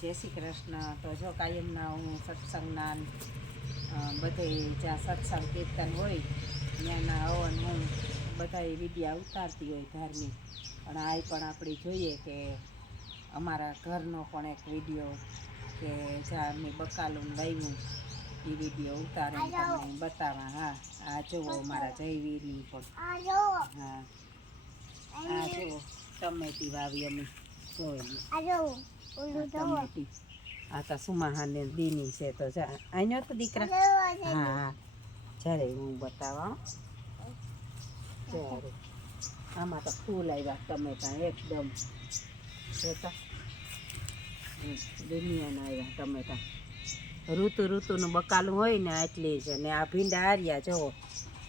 જય શ્રી કૃષ્ણ. તો જો કાયમના હું સત્સંગના બધે જ્યાં સત્સંગ કીર્તન હોય ત્યાંના હવન હું બધા વિડીયા ઉતારતી હોય ધાર્મિક. પણ આ પણ આપણે જોઈએ કે અમારા ઘરનો પણ એક વિડીયો કે જ્યાં મેં બકાલું લાવ્યું એ વિડીયો ઉતારીને તમને બતાવવા. હા, આ જુઓ અમારા જયવીરની પણ. હા, આ જુઓ ટમેટી વાવી અમે જોયેલી ટમેટી. આ તો સુમાહાને દીની છે તો આનો તો દીકરા. હા હા, જ્યારે હું બતાવા ત્યારે આમાં તો ફૂલ આવ્યા ટમેટા એકદમ જોતા દુનિયાના આવ્યા ટમેટા. ઋતુનું બકાલું હોય ને એટલી જ. અને આ ભીંડા હાર્યા જુઓ,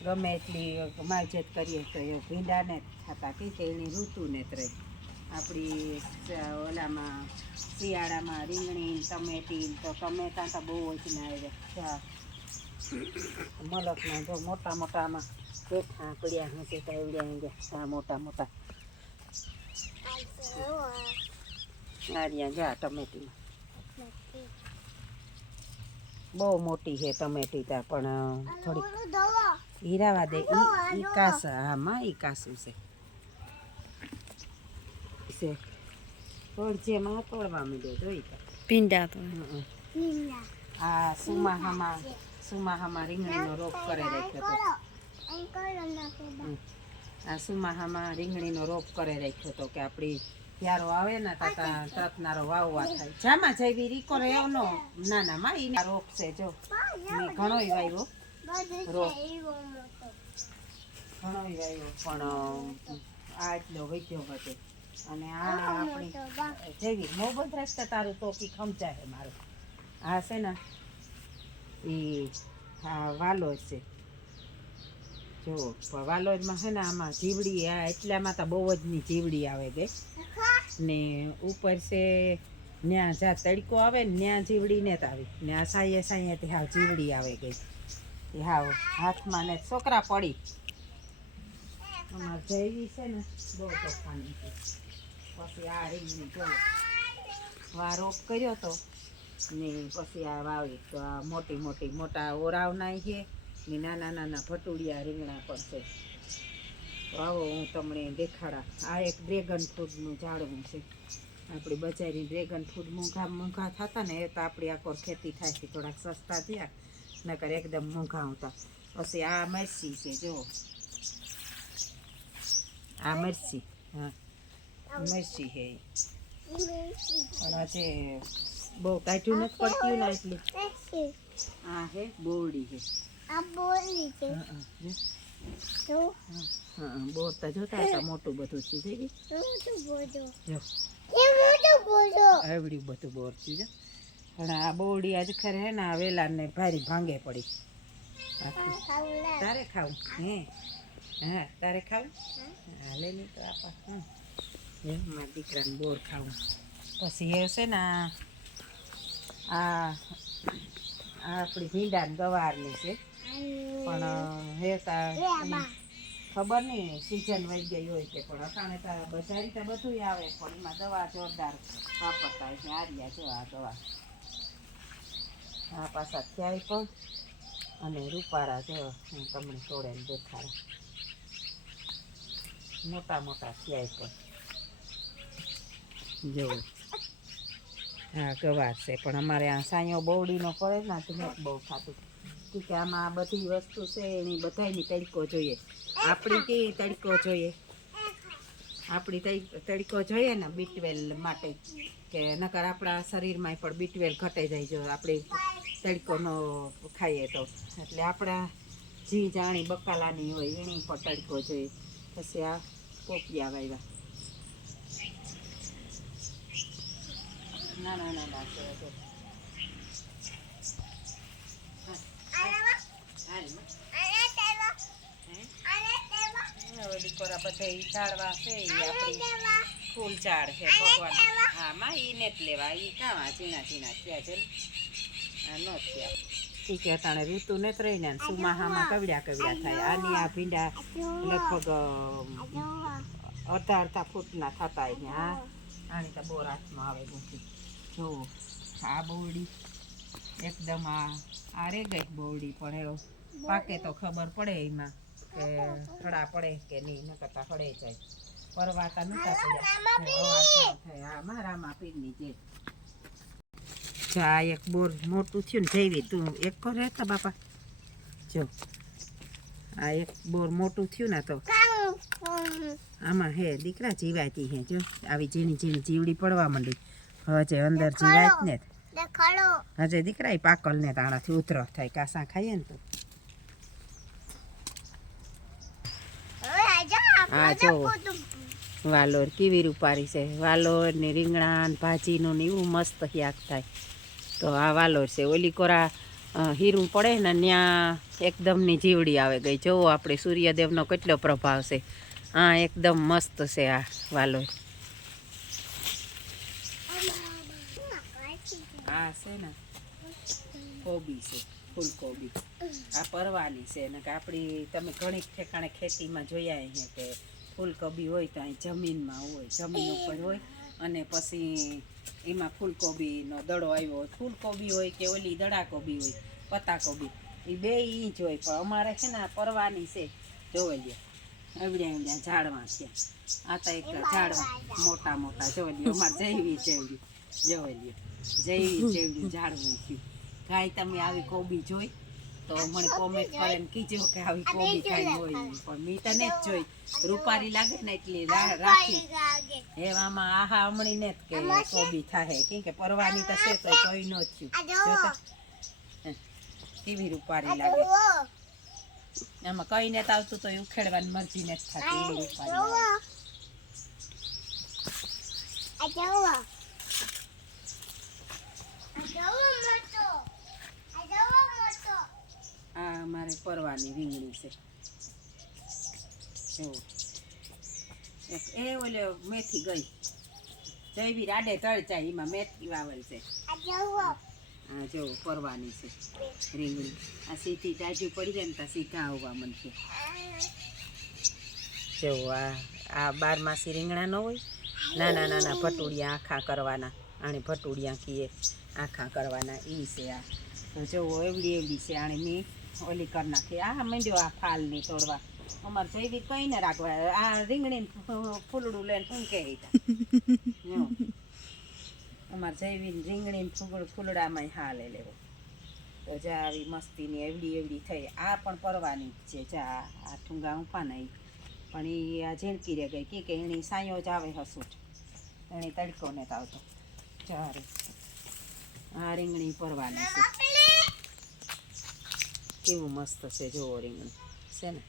ગમે એટલી માવજત કરીએ તો એ ભીંડાને જ થતા કે એની ઋતુને જ રહી. આપણી ઓલામાં શિયાળામાં રીંગણી ટમેટી તો ટમેટા તો બહુ જ ના આવ્યા. મલકના જો મોટા મોટામાં જેઠા પડ્યા હશે તો એવડ્યા ગયા મોટા મોટા હાર્યા ગયા ટમેટીમાં. બહુ મોટી છે ટમેટી તા, પણ થોડીક હીરાવા દે. ઈ કાસા. આમાં ઈ કાસું છે તોડજેમાં તોડવા માંડ્યો જોઈ ભીંડા તો. આ સુમાહામાં રીંગણીનો રોપ કરે રાખ્યો હતો. આ સુમાહામાં રીંગણીનો રોપ કરે રાખ્યો હતો કે આપણી યારો આવે ને તાતા તરતનારો વાવવા થાય. જામાં જઈવી રીકો રહેવાનો નાનામાં ઈ રોપ છે જો. મેં ઘણોય વાવ્યો રોપ, ઘણોય વાવ્યો પણ આ એટલો વધ્યો હતો. અને આ આપણી જેવી બહુ બંધ રાખતા તારું તો કી ખમચાય મારું. આ છે ને એ હા વાલોર છે જો. વાલોરમાં છે ને આમાં જીવડી, આ એટલામાં તો બહુ જ ની જીવડી આવે ગઈ ને ઉપર છે ન્યા જ્યાં તડકો આવે ને ત્યાં જીવડી ને જ આવી ને આ સાંયે હાવ જીવડી આવે ગઈ. એ હાવ હાથમાં ને છોકરા પડી. અમારે જઈવી છે ને બહુ તોફાની છે. પછી આ રીંગણી જો વા રોપ કર્યો તો ને પછી આ વાવી તો આ મોટી મોટા ઓરાવ નાય છે ને નાના નાના ભટુડિયા રીંગણા પણ છે. તો આવો હું તમને દેખાડા. આ એક ડ્રેગન ફ્રૂટનું ઝાડવું છે. આપણી બજારી ડ્રેગન ફ્રૂટ મોંઘા થતા ને એ તો આપણી આખો ખેતી થાય છે થોડાક સસ્તા થયા, નકર એકદમ મોંઘા હતા. પછી આ મરસી છે જો. આ મરસી. હા, મરસી હે. પણ આજે બહુ કાઢ્યું નથી પડતું ને એટલી. આ હે બોરડી હે. આ બોરડી છે. હા, બોરતા જોતા હતા મોટું બધું છે જોઈ. જો આવડ્યું બધું બોર છે જો. પણ આ બોરડી આજ ખરે હે ને આ વેલાને ભારી ભાંગે પડી. તારે ખાવું હે? હા, તારે ખાવું? હાલે નહીં તો આપા. મારા દીકરાને બોર ખાવું. પછી એ છે ને આ આપણી ભીંડા ગવારની છે. પણ હેતા ખબર નહીં સિઝન વહી ગઈ હોય કે, પણ અટાણે તો બજારી તો બધું આવે પણ એમાં દવા જોરદાર વાપરતા હોય છે. આર્યા જો આ દવા આ પાછા થયા પણ અને રૂપારા જો હું તમને તોડેને દેખાડું. મોટા મોટા થયા પણ જુઓ. હા, ગવાર છે પણ અમારે આ સાંયો બોવડીનો પડે ને ધ્મેક બહુ થતું કે આમાં બધી વસ્તુ છે એની બધાની તડકો જોઈએ. આપણી કેવી તડકો જોઈએ, આપણી તડકો જોઈએ ને B12 માટે કે નકર આપણા શરીરમાં પણ B12 ઘટાઈ જાય જો આપણે તડકો ન ખાઈએ તો. એટલે આપણા જી જાણી બકાલાની હોય એની પણ તડકો જોઈએ. પછી આ પોપિયા વાવ્યા નાના નાના છે તો. દીકોરા બધા ઝાડવા છે એ આપણી ફૂલ ઝાડ છે ભગવાન. હા માં ઈને જ લેવા. એ કાવા ઝીણા ઝીણા થયા છે આ ન થયા. ઠીક છે અટાણે ઋતુ ને જ રહીને સુમાહામાં કવડ્યા થાય. આની આ ભીંડા લગભગ અડધા ફૂટના થતા. હા, આની તો બોર હાથમાં આવે નથી. જુઓ આ બોરડી એકદમ આ રે ગઈ બોરડી, પણ એવું પાકે તો ખબર પડે એમાં કે હળા પડે કે નહીં, ન કરતા હળે જાય. પરવાતા નતા પડ્યા આ મારામાં પીરની જે આ એક બોર મોટું થયું ને જઈવી તું એક કરે હતા બાપા. જો આ એક બોર મોટું થયું ને તો આમાં હે દીકરા જીવાતી હે. જો આવી ઝીણી ઝીણી જીવડી પડવા માંડી. હજે અંદર જીવાય ને હજે દીકરા પાકલ ને તાણાથી ઉતરો થાય કાસા ખાઈએ ને તો. આ જો વાલોર કેવી રૂપારી છે. વાલોર ને રીંગણા ને ભાજીનું ને એવું મસ્ત શાક થાય. તો આ વાલોર છે. ઓલી કોરા હીરું પડે ને ત્યાં એકદમની જીવડી આવે ગઈ. જોવો આપણે સૂર્યદેવનો કેટલો પ્રભાવ છે. હા એકદમ મસ્ત છે આ વાલોર. આ છે ને કોબી છે, ફૂલકોબી. આ પરવાની છે ને કે આપણી તમે ઘણી ઠેકાણે ખેતીમાં જોયા અહીંયા કે ફૂલકોબી હોય તો અહીં જમીનમાં હોય, જમીન ઉપર હોય અને પછી એમાં ફૂલકોબીનો દડો આવ્યો હોય. ફૂલકોબી હોય કે ઓલી દડાકોબી હોય, પત્તાકોબી, એ બે ઈ જ હોય. પણ અમારે છે ને આ પરવાની છે. જોઈ લ્યો એવડ્યા એવડ્યા ઝાડવા છે. આ તો એક ઝાડવા મોટા મોટા જોઈ લ્યો. અમારે જૈવી જેવડી જોઈ લ્યો, જૈવી જેવડી ઝાડવું થયું. કાંઈ તમે આવી કોબી જોઈ તો મને કોમેન્ટ કરીને કીજો કે આવી કોબી કાંઈ હોય. પણ મેં તને જ જોઈ, રૂપારી લાગે ને એટલી રાખી એવામાં આહા હમણી ને જ કે કોબી થાય. કેમ કે પરવાની તો છે તો કઈ ન થયું. જોતા કેવી રૂપારી લાગે. આમાં કઈ ને આવતું તો ઉખેડવાની મરજી ને જ થતી એવી રૂપારી. આ અમારે પરવાની રીંગણી છે. એ ઓલે મેથી ગઈ જૈવી રાડે તળચાઈ એમાં મેથી વાવેલ છે. હા જો પરવાની છે રીંગણી. આ સીધી તાજુ પડી જાય ને તો સીધા આવવા મળશે. જો આ 12 માસી રીંગણા ન હોય, નાના નાના ભટુડિયા આખા કરવાના. આને ભટુડિયા કીએ, આખા કરવાના ઈ છે. આ તો જો એવડી એવડી છે. આને મેં ઓલી કરી નાખી. આ મંડ્યો આ ફાલ ની તોડવા. અમારે જૈવી કઈ ને રાખવા. આ રીંગણી ફૂલડું લઈને શું કે અમારે જૈવી રીંગણી ફૂલડામાં હાલે લેવો. તો જા આવી મસ્તીની એવડી એવડી થઈ. આ પણ પરવાની જ છે. જા આ ઠુંગા ઉપાના પણ એ આ ઝીણકી રે ગઈ કે એની સાયો જ આવે હસુટ. એની તડકો ને આવતો. ચારે આ રીંગણી પરવાની છે. કેવું મસ્ત છે જોવો રીંગણ છે ને.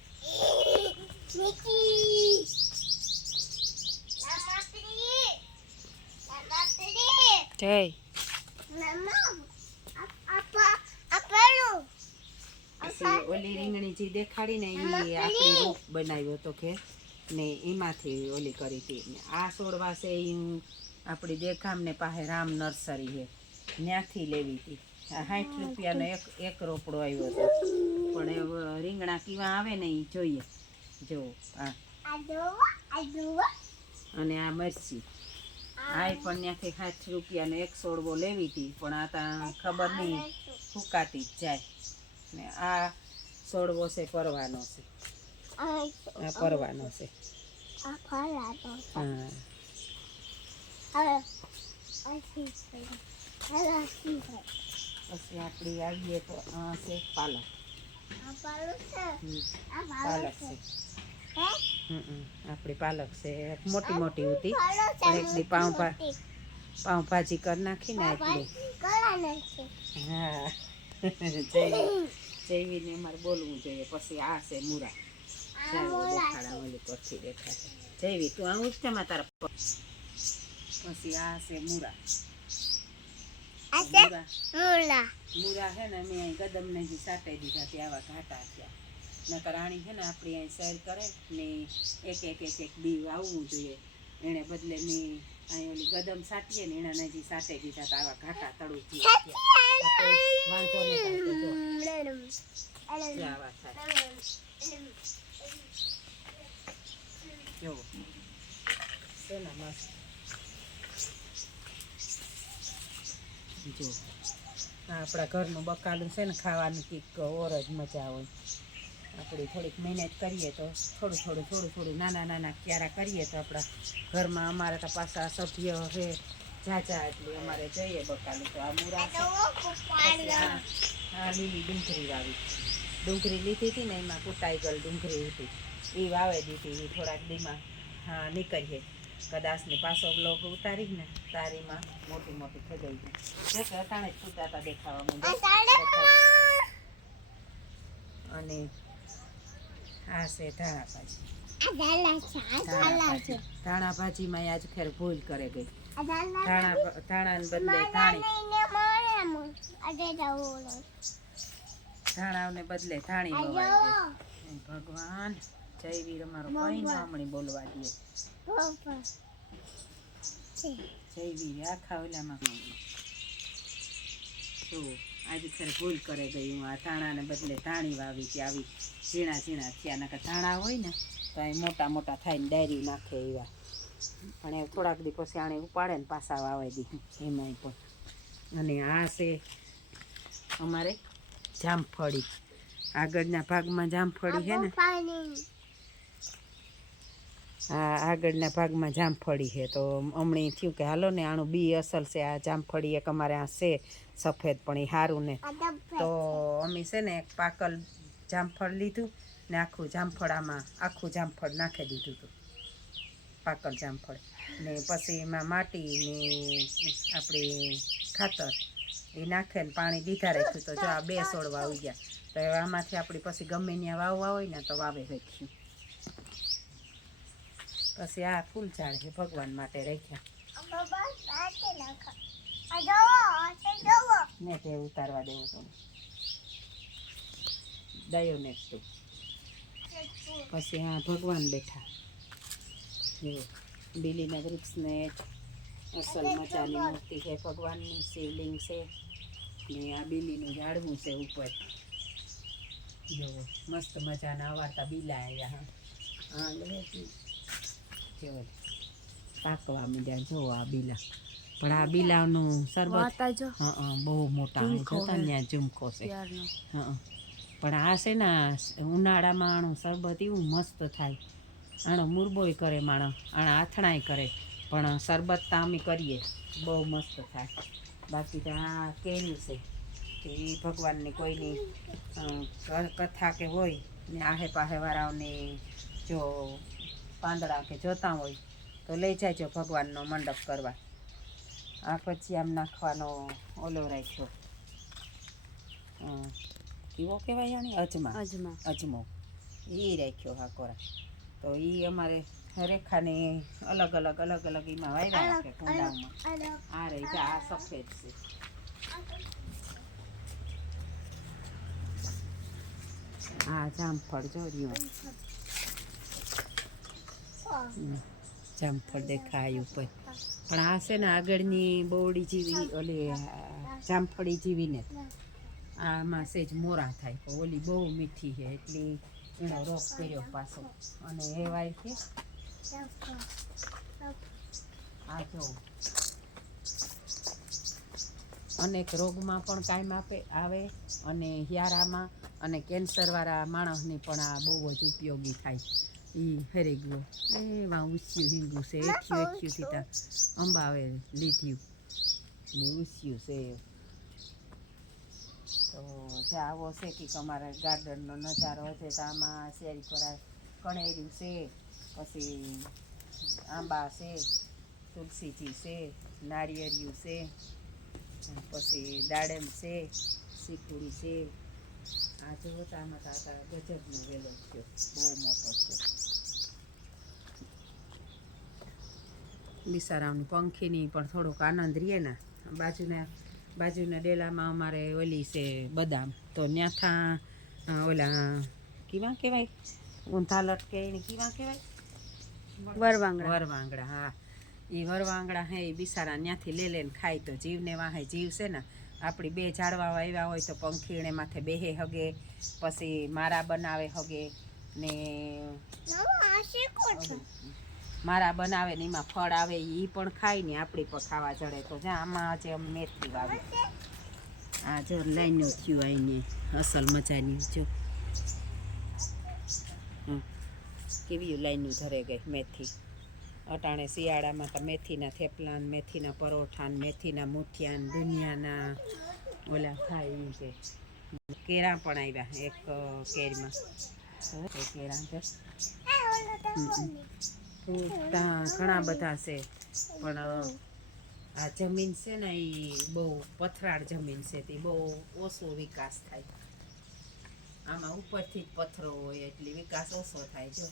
ઓલી રીંગણી જે દેખાડી ને એ આપણી રૂપ બનાવ્યો હતો કે ને એમાંથી ઓલી કરી હતી. આ છોડવા છે એ આપણી દેખામ ને પાસે રામ નર્સરી છે ત્યાંથી લેવી હતી. 60 રૂપિયાનો એક રોપડો આવ્યો હતો. પણ એ રીંગણા કેવા આવે ને એ જોઈએ. જો આ અને આ મરચી આ પણ ત્યાંથી 60 રૂપિયાનો એક છોડવો લેવી હતી. પણ આ ત્યાં ખબર નહીં ફૂકાતી જ જાય. ને આ છોડવો છે પરવાનો છે. આ પરવાનો છે. હા પછી આપણી આવીએ તો આ છે પાલક. પાલક છે. આપણી પાલક છે મોટી મોટી હતી. પણ એકદી પાઉંભાજી કરી નાખી ને એટલી. હા જૈવીને અમારે બોલવું જોઈએ. પછી આ છે મૂરા. દેખાડા ઓલી પરથી દેખાડે. જૈવી તું આવું જ તેમાં તારા. પછી આ છે મૂરા. મૂરા હે ને મેં ગદમ ને જે સાટાઈ દીધા તે આવા ઘાટા થયા. નકર આણી હે ને આપણી અહીં સેલ કરે ને એક બી આવવું જોઈએ. એને બદલે મેં અહીં ઓલી ગદમ સાટીએ ને એના નજી સાટાઈ દીધા તો આવા ઘાટા તળું વાંધો નહીં. આવા થાય જોવો છે ને મસ્ત. જો આ આપણા ઘરનું બકાલું છે ને, ખાવાની કંઈક ઓર જ મજા હોય. આપણે થોડીક મહેનત કરીએ તો થોડું થોડું નાના નાના ક્યારા કરીએ તો આપણા ઘરમાં અમારે તો પાછા સભ્ય છે ઝાઝા, એટલે અમારે જઈએ બકાલું. તો આ મૂળા છે, આ લીલી ડુંગળી વાવી, ડુંગળી લીધી હતી ને એમાં કુટાઈ ગયેલ ડુંગળી હતી, એ વાવે દીધી. એ થોડાક દીમાં હા નીકળીએ કદાચ ને પાછો બ્લોગ ઉતારી ને તારીમાં મોટી મોટી થઈ ગઈ છે કે અટાણે જ સુતાતા દેખાવા માંડે. અને આ છે ધાણા ભાજીમાં આજ ખેર ભૂલ કરે ગઈ. ધાણાને બદલે ધાણાને બદલે ધાણી વવાઈ ગઈ. ભગવાન જય વીર અમારો કઈ ના હમણી બોલવા દે. જય વીર આખા ઓલામાં તો આજે ખરે ભૂલ કરે ગઈ. હું આ ધાણાને બદલે ધાણી વાવી કે આવી ઝીણા ઝીણા થયા. નકર ધાણા હોય ને તો અહીં મોટા મોટા થાય ને ડાયરી નાખે એવા, પણ એ થોડાક દી પછી આણે ઉપાડે ને પાછા વાવે દી એમાંય પણ. અને આ છે અમારે જામફળી, આગળના ભાગમાં જામફળી છે ને, હા આગળના ભાગમાં જામફળી છે. તો હમણાં થયું કે હાલો ને આનું બી અસલ છે. આ જામફળી એક અમારે આ છે સફેદ, પણ એ સારું ને. તો અમે છે ને એક પાકલ જામફળ લીધું ને આખું જામફળ આમાં આખું જામફળ નાખી દીધું હતું, પાકલ જામફળ. ને પછી એમાં માટી ને આપણે ખાતર એ નાખે ને પાણી દીધા રાખ્યું. તો જો આ 2 છોડવા આવી ગયા. તો હવે આમાંથી આપણી પછી ગમે ત્યાં વાવવા હોય ને તો વાવે રાખ્યું. પછી આ ફૂલ ઝાડ છે ભગવાન માટે રાખ્યા ને તે ઉતારવા દેવો તો દયો ને તું. પછી આ ભગવાન બેઠા જો બીલીના વૃક્ષને અસલ મજાની મૂર્તિ છે ભગવાનની, શિવલિંગ છે ને આ બીલીનું ઝાડવું છે ઉપર. જો મસ્ત મજાના અવારતા બીલા આવ્યા. હા જો પાકવા માંડ્યા. જો આ બીલા, પણ આ બીલાનું શરબત હા બહુ મોટા ત્યાં ઝુમકો છે. હા પણ આ છે ને ઉનાળામાં આનું શરબત એવું મસ્ત થાય. આનો મુરબોય કરે માણસ, આણા આથણાય કરે, પણ શરબત તો અમે કરીએ બહુ મસ્ત થાય. બાકી તો આ કેરી છે કે એ ભગવાનની કોઈની કથા કે હોય ને આહે પાહેવાળાઓને જો પાંદડા કે જોતા હોય તો લઈ જાયજો ભગવાનનો મંડપ કરવા. આ પછી આમ નાખવાનો ઓલો રાખ્યો કેવો કહેવાય આને અજમો એ રાખ્યો હા કોરા. તો એ અમારે રેખાને અલગ અલગ એમાં વાવ્યા રાખે કુંડામાં. આ રહી જા આ સફેદ છે. આ જામફળ જોર્યું, જામફળ દેખાય ઉપર. પણ આ છે ને આગળની બોવડી જેવી ઓલી જામફળી જેવી ને આમાં સેજ મોરા થાય. પણ ઓલી બહુ મીઠી છે એટલે એનો રોગ કર્યો પાછો. અને એ વાય છે આ જો અનેક રોગમાં પણ કાયમ આવે અને હિયારામાં અને કેન્સરવાળા માણસને પણ આ બહુ જ ઉપયોગી થાય. એ હરી ગયો એવા ઉસ્યું હિંગું છે એઠ્યું થીતા અંબાવે લીધ્યું ને ઉસ્યું છે. તો જાવો છે કે અમારા ગાર્ડનનો નજારો છે. તો આમાં શેરી પર કણેર્યું છે, પછી આંબા છે, તુલસીજી છે, નાળિયેરિયું છે, પછી દાડમ છે, શીકુડી છે. આ જો આમાં તો ગજબનો વેલો થયો, બહુ મોટો થયો. બિસારાઓની પંખીની પણ થોડોક આનંદ રહીએ ને. બાજુના ડેલામાં અમારે ઓલી છે બદામ, તો ન્યાથા ઓલા કીવા કહેવાય ઊંધા લટકે એને કીવા કહેવાય વરવાંગડા. હા એ વરવાંગડા હે એ બિસારા ત્યાંથી લઈને ખાય. તો જીવને વાહે જીવ છે ને આપણી 2 ઝાડવા વાવ્યા હોય તો પંખીણે માથે બેહે હગે, પછી મારા બનાવે હગે ને મારા બનાવે ને એમાં ફળ આવે એ પણ ખાય ને આપણી પર ખાવા જડે. તો જ્યાં આમાં આજે અમે મેથી વાવી. આ જો લાઈનો થયું આઈને અસલ મજાની જો કેવી લાઈનું ધરે ગઈ મેથી. અટાણે શિયાળામાં તો મેથીના થેપલા ને મેથીના પરોઠા ને મેથીના મુઠિયા ને દુનિયાના ઓલા ખાય એ છે. કેળા પણ આવ્યા એક કેરીમાં કેળા છે. ઘણા બધા છે પણ આ જમીન છે ને એ બહુ પથરાળ જમીન છે તે બહુ ઓછો વિકાસ થાય. આમાં ઉપરથી જ પથ્થરો હોય એટલે વિકાસ ઓછો થાય. જો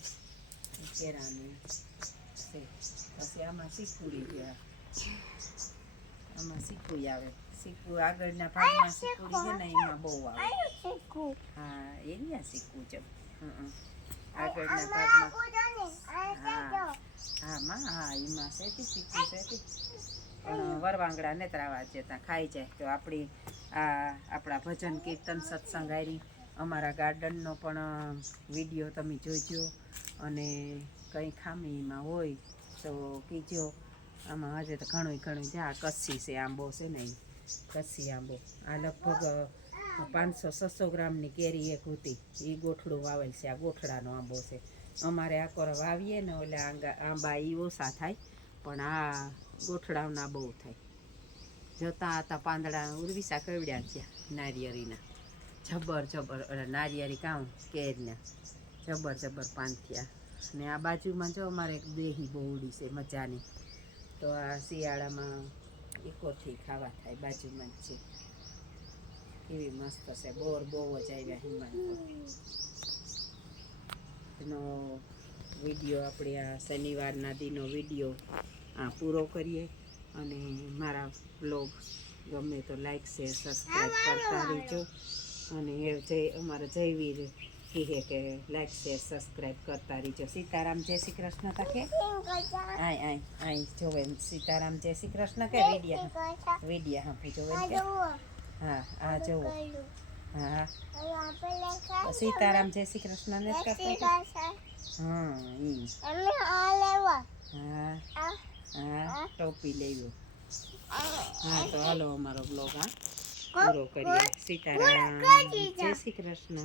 કેળાનું છે પછી આમાં સીકુડી ગયા. આમાં સીકુઈ આવે. સીકુ આગળના ભાગમાં સીકુડી છે ને એમાં બહુ આવે. હા એરિયા સીકુ છે. આગળના ભાગમાં હા માં હા એમાં સેતી સીકુ સેતી પણ વરવાંગડા નેતરાવા જતા ખાઈ જાય. તો આપણી આપણા ભજન કીર્તન સત્સંગ હારી અમારા ગાર્ડનનો પણ વિડીયો તમે જોઈજો અને કંઈ ખામીમાં હોય તો કીજો. આમાં હજે તો ઘણું છે. આ કચ્છી છે આંબો છે ને એ કચ્છી આંબો. આ લગભગ 500-600 ગ્રામની કેરી એક હતી. એ ગોઠડું વાવેલ છે. આ ગોઠડાનો આંબો છે. અમારે આ કોર વાવીએ ને એટલે આંબા એ ઓછા થાય પણ આ ગોઠડાવના બહુ થાય. જોતા હતા પાંદડા ઉર્વિસા કવડ્યા થયા નારિયેળીના જબર નારિયેળી કામ કેરીના જબર પાન થયા. ને આ બાજુમાં જો અમારે એક દેહી બોવડી છે મજાની. તો આ શિયાળામાં એકોથી ખાવા થાય. બાજુમાં જ છે. કેવી મસ્ત છે. બોર બહુ જ આવ્યા હિમાન એનો વિડીયો આપણે આ શનિવારના દીનો વિડીયો પૂરો કરીએ. અને મારા બ્લોગ ગમે તો લાઈક શેર સબસ્ક્રાઈબ કરતા રહેજો. અને અમારા જયવીર કહે કે લાઈક શેર સબસ્ક્રાઈબ કરતા રહેજો. સીતારામ જય શ્રી કૃષ્ણ તકે આય જોવે સીતારામ જય શ્રી કૃષ્ણ કે વિડિયા હા જોવે કે હા આ જોવો હા સીતારામ જય શ્રી કૃષ્ણ ને કરતા હા ટોપી લેવું. હા તો હાલો અમારો બ્લોગ પૂરો કરીએ. સીતારામ જય શ્રી કૃષ્ણ.